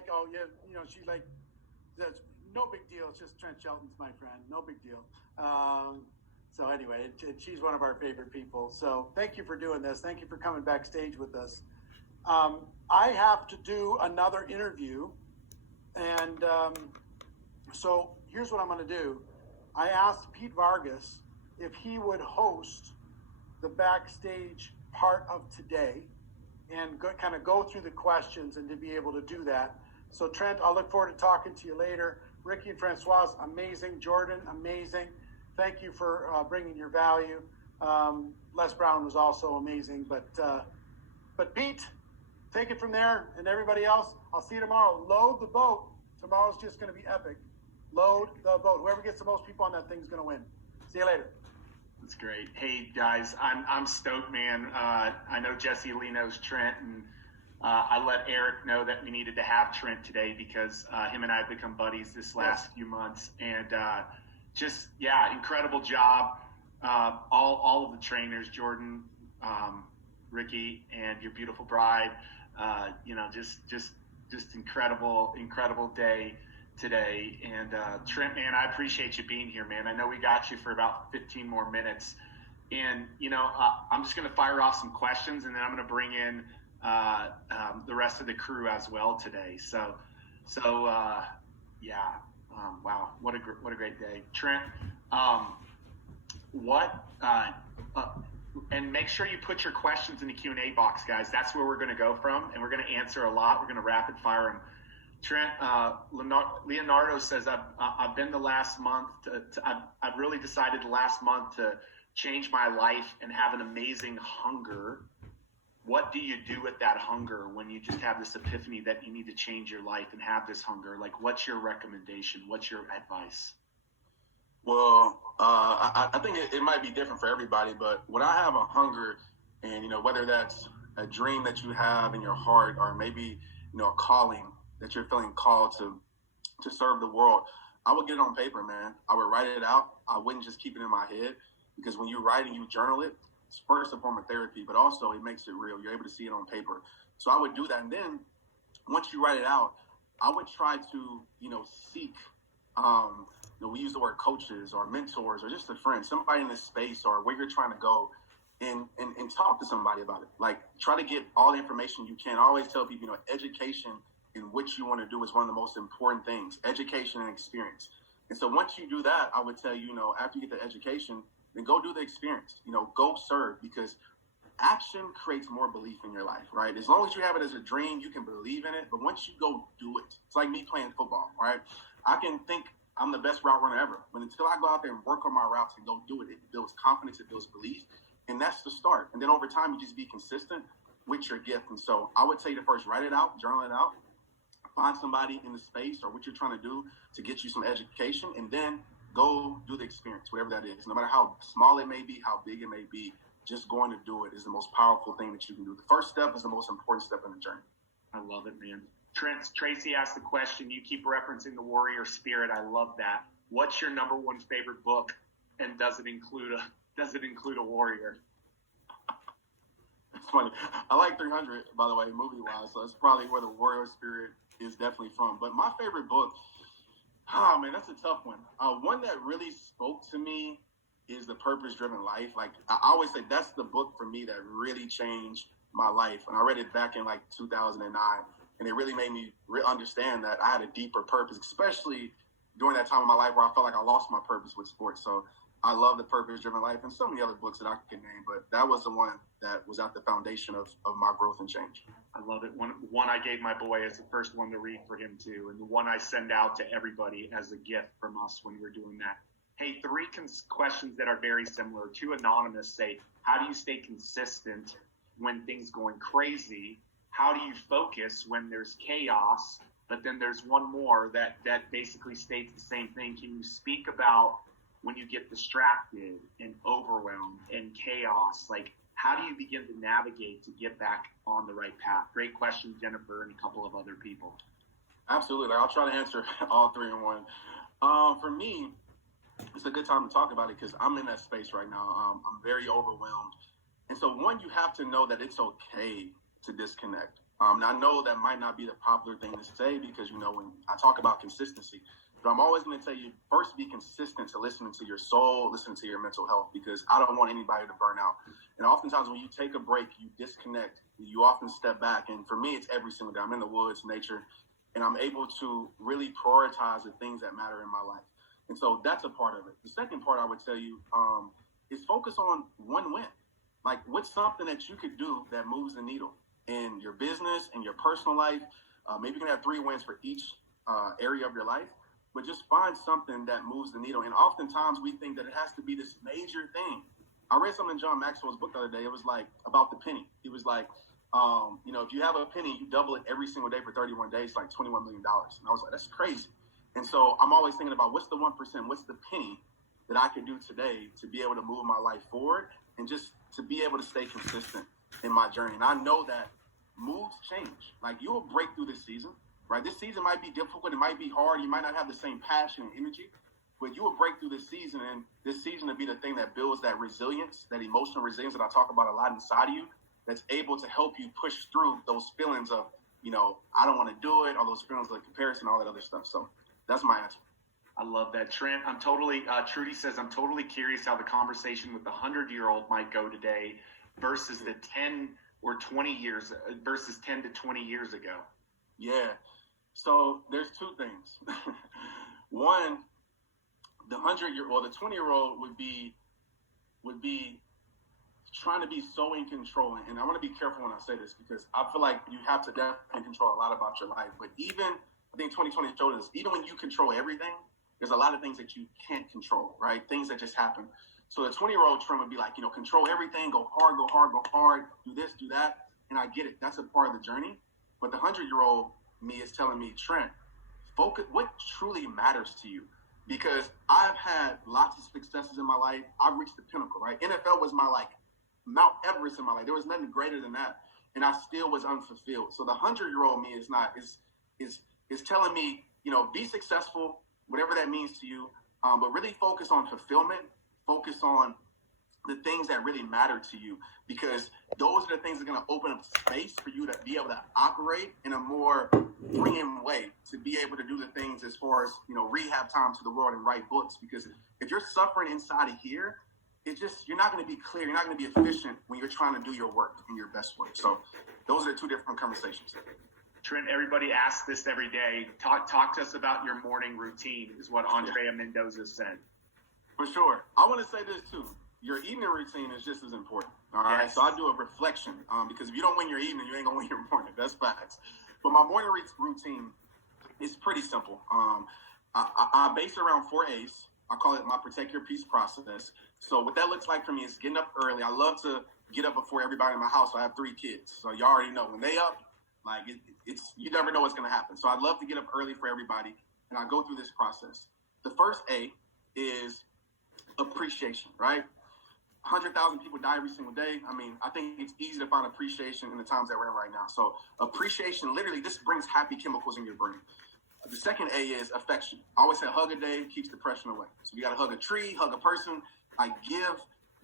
like, oh yeah, she's like, that's no big deal. It's just Trent Shelton's my friend. No big deal. So anyway, she's one of our favorite people. So thank you for doing this. Thank you for coming backstage with us. I have to do another interview, and so here's what I'm going to do. I asked Pete Vargas if he would host the backstage part of today and kind of go through the questions and to be able to do that. So Trent, I'll look forward to talking to you later. Ricky and Francois, amazing. Jordan, amazing. Thank you for bringing your value. Les Brown was also amazing. But Pete, take it from there. And everybody else, I'll see you tomorrow. Load the boat. Tomorrow's just going to be epic. Load the boat. Whoever gets the most people on that thing is going to win. See you later. That's great. Hey, guys, I'm stoked, man. I know Jesse Lee knows Trent, and I let Eric know that we needed to have Trent today because him and I have become buddies this last few months. And incredible job. All of the trainers, Jordan, Ricky, and your beautiful bride. Just incredible day today. And Trent, man, I appreciate you being here, man. I know we got you for about 15 more minutes. And, I'm just going to fire off some questions, and then I'm going to bring in the rest of the crew as well today. Wow, what a great day, Trent. And make sure you put your questions in the Q&A box, guys. That's where we're going to go from, and we're going to answer a lot. We're going to rapid fire them. Trent, Leonardo says, I've been the last month. I've really decided the last month to change my life and have an amazing hunger. What do you do with that hunger when you just have this epiphany that you need to change your life and have this hunger? Like, what's your recommendation? What's your advice? Well, I think it might be different for everybody, but when I have a hunger, and whether that's a dream that you have in your heart, or maybe a calling that you're feeling called to serve the world, I would get it on paper, man. I would write it out. I wouldn't just keep it in my head, because when you write and you journal it, it's first a form of therapy, but also it makes it real. You're able to see it on paper. So I would do that, and then once you write it out, I would try to seek. We use the word coaches or mentors or just a friend, somebody in this space or where you're trying to go, and talk to somebody about it. Like, try to get all the information you can. I always tell people, education in what you want to do is one of the most important things, education and experience. And so once you do that, I would tell you, after you get the education, then go do the experience, go serve, because action creates more belief in your life, right? As long as you have it as a dream, you can believe in it. But once you go do it, it's like me playing football, right? I can think I'm the best route runner ever, but until I go out there and work on my routes and go do it, it builds confidence, it builds belief. And that's the start. And then over time, you just be consistent with your gift. And so I would say to first write it out, journal it out, find somebody in the space or what you're trying to do to get you some education, and then go do the experience, whatever that is. No matter how small it may be, how big it may be, just going to do it is the most powerful thing that you can do. The first step is the most important step in the journey. I love it, man. Tracy asked the question, you keep referencing the warrior spirit. I love that. What's your number one favorite book, and does it include a warrior? It's funny. I like 300, by the way, movie-wise, so it's probably where the warrior spirit is definitely from. But my favorite book, that's a tough one. One that really spoke to me is The Purpose-Driven Life. Like, I always say, that's the book for me that really changed my life. And I read it back in 2009. And it really made me understand that I had a deeper purpose, especially during that time of my life where I felt like I lost my purpose with sports. So I love The Purpose-Driven Life and so many other books that I can name, but that was the one that was at the foundation of my growth and change. I love it. One I gave my boy as the first one to read for him too, and the one I send out to everybody as a gift from us when we're doing that. Hey, three questions that are very similar. Two anonymous say, how do you stay consistent when things going crazy? How do you focus when there's chaos? But then there's one more that basically states the same thing. Can you speak about when you get distracted and overwhelmed and chaos? Like, how do you begin to navigate to get back on the right path? Great question, Jennifer, and a couple of other people. Absolutely. I'll try to answer all three in one. For me, it's a good time to talk about it because I'm in that space right now. I'm very overwhelmed. And so, one, you have to know that it's okay to disconnect. And I know that might not be the popular thing to say because, when I talk about consistency, but I'm always going to tell you, first, be consistent to listening to your soul, listening to your mental health, because I don't want anybody to burn out. And oftentimes when you take a break, you disconnect, you often step back. And for me, it's every single day. I'm in the woods, nature, and I'm able to really prioritize the things that matter in my life. And so that's a part of it. The second part I would tell you is focus on one win. Like, what's something that you could do that moves the needle in your business, in your personal life? Maybe you can have 3 wins for each area of your life, but just find something that moves the needle. And oftentimes we think that it has to be this major thing. I read something in John Maxwell's book the other day. It was like about the penny. He was like, if you have a penny, you double it every single day for 31 days, like $21 million. And I was like, that's crazy. And so I'm always thinking about what's the 1%, what's the penny that I could do today to be able to move my life forward and just to be able to stay consistent in my journey. And I know that moves change. Like, you'll break through this season, right? This season might be difficult. It might be hard. You might not have the same passion and energy, but you will break through this season. And this season will be the thing that builds that resilience, that emotional resilience that I talk about a lot inside of you, that's able to help you push through those feelings of, I don't want to do it, or those feelings of comparison, all that other stuff. So that's my answer. I love that. Trent, Trudy says, I'm totally curious how the conversation with the 100-year-old might go today versus the 10 or 20 years, versus 10 to 20 years ago. Yeah. So there's 2 things. One, the 100-year-old, the 20-year-old would be trying to be so in control. And I want to be careful when I say this because I feel like you have to definitely control a lot about your life. But I think 2020 showed us, even when you control everything, there's a lot of things that you can't control, right? Things that just happen. So the 20-year-old Trent would be like, control everything, go hard, do this, do that. And I get it. That's a part of the journey. But the 100-year-old me is telling me, Trent, focus what truly matters to you. Because I've had lots of successes in my life. I've reached the pinnacle, right? NFL was my Mount Everest in my life. There was nothing greater than that. And I still was unfulfilled. So the 100-year-old me is telling me, be successful, whatever that means to you, but really focus on fulfillment, focus on the things that really matter to you, because those are the things that are going to open up space for you to be able to operate in a more freeing way, to be able to do the things as far as, rehab time to the world and write books. Because if you're suffering inside of here, you're not going to be clear. You're not going to be efficient when you're trying to do your work in your best way. So those are 2 different conversations. Trent, everybody asks this every day. Talk to us about your morning routine, is what Andrea Mendoza said. For sure. I want to say this too. Your evening routine is just as important. All right. Yes. So I do a reflection because if you don't win your evening, you ain't going to win your morning. That's facts. But my morning routine is pretty simple. I base it around 4 A's. I call it my protect your peace process. So what that looks like for me is getting up early. I love to get up before everybody in my house. I have 3 kids. So you already know when they up, it's you never know what's going to happen. So I love to get up early for everybody. And I go through this process. The first A is appreciation, right? 100,000 people die every single day. I mean, I think it's easy to find appreciation in the times that we're in right now. So appreciation, literally, this brings happy chemicals in your brain. The second A is affection. I always say hug a day keeps depression away. So you got to hug a tree, hug a person.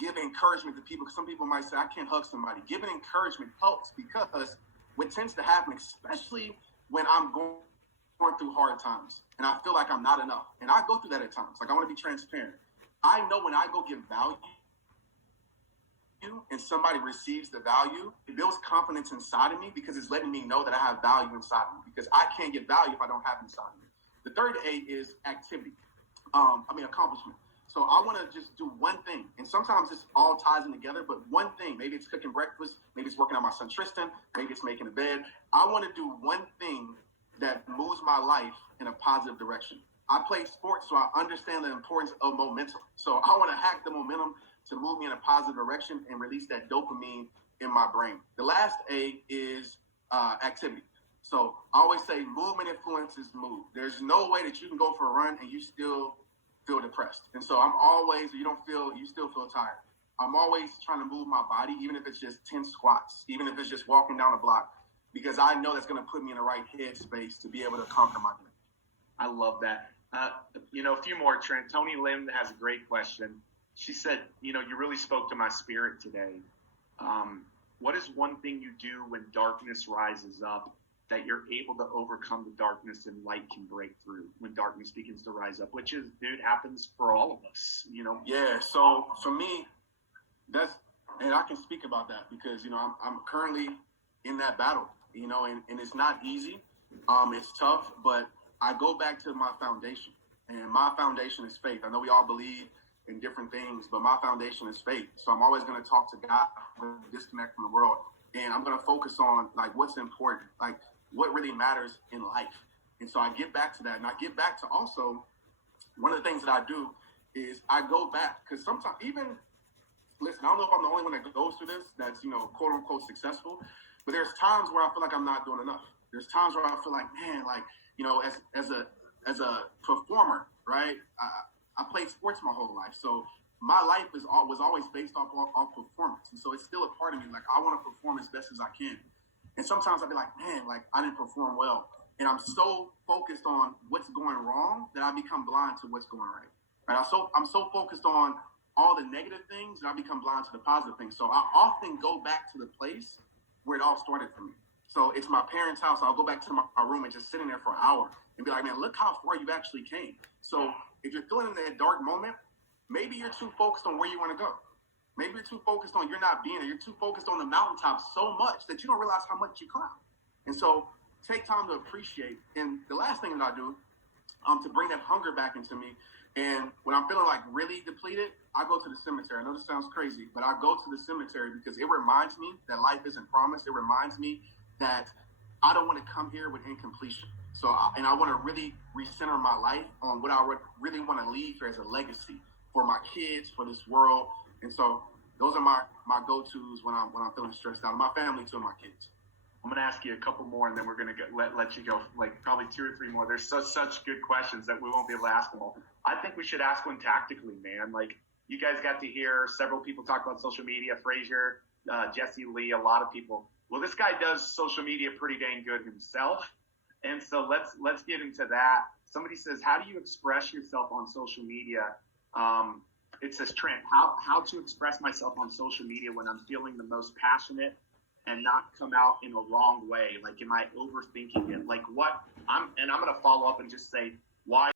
Give encouragement to people. Because some people might say, I can't hug somebody. Giving encouragement helps, because what tends to happen, especially when I'm going through hard times and I feel like I'm not enough. And I go through that at times. I want to be transparent. I know when I go give value and somebody receives the value, it builds confidence inside of me because it's letting me know that I have value inside of me, because I can't get value if I don't have it inside of me. The third A is activity. Accomplishment. So I want to just do one thing. And sometimes this all ties in together, but one thing. Maybe it's cooking breakfast. Maybe it's working on my son Tristan. Maybe it's making a bed. I want to do one thing that moves my life in a positive direction. I play sports, so I understand the importance of momentum. So I want to hack the momentum to move me in a positive direction and release that dopamine in my brain. The last A is activity. So I always say movement influences mood. There's no way that you can go for a run and you still feel depressed. And so you still feel tired. I'm always trying to move my body, even if it's just 10 squats, even if it's just walking down a block, because I know that's going to put me in the right headspace to be able to conquer my day. I love that. A few more, Trent. Tony Lim has a great question. She said, you really spoke to my spirit today. what is one thing you do when darkness rises up that you're able to overcome the darkness and light can break through when darkness begins to rise up, which is, dude, happens for all of us, you know? Yeah. So for me, and I can speak about that because, I'm currently in that battle, and it's not easy. It's tough, but I go back to my foundation, and my foundation is faith. I know we all believe in different things, but my foundation is faith. So I'm always going to talk to God, disconnect from the world, and I'm going to focus on like what's important, like what really matters in life. And so I get back to that, and I get back to also one of the things that I do is I go back because sometimes listen, I don't know if I'm the only one that goes through this that's quote unquote successful, but there's times where I feel like I'm not doing enough. There's times where I feel like, man, like as a performer, right? I played sports my whole life, so my life was always based off performance, and so it's still a part of me. Like I want to perform as best as I can, and sometimes I'll be like, man, like I didn't perform well, and I'm so focused on what's going wrong that I become blind to what's going right. Right? I'm so focused on all the negative things that I become blind to the positive things. So I often go back to the place where it all started for me. So it's my parents' house. I'll go back to my room and just sitting there for an hour and be like, man, look how far you actually came. So if you're feeling in that dark moment, maybe you're too focused on where you want to go. Maybe you're too focused on you're not being there. You're too focused on the mountaintop so much that you don't realize how much you climb. And so take time to appreciate. And the last thing that I do to bring that hunger back into me, and when I'm feeling like really depleted, I go to the cemetery. I know this sounds crazy, but I go to the cemetery because it reminds me that life isn't promised. It reminds me that I don't want to come here with incompletion. So, I want to really recenter my life on what I really want to leave here as a legacy for my kids, for this world. And so those are my go-tos when I'm feeling stressed out. My family too, my kids. I'm going to ask you a couple more, and then we're going to let you go, like probably 2 or 3 more. There's such good questions that we won't be able to ask them all. I think we should ask one tactically, man. Like, you guys got to hear several people talk about social media, Frazier, Jesse Lee, a lot of people. Well, this guy does social media pretty dang good himself. And so let's get into that. Somebody says, how do you express yourself on social media? It says, Trent, how to express myself on social media when I'm feeling the most passionate and not come out in a wrong way? Like, am I overthinking it? Like, I'm going to follow up and just say, why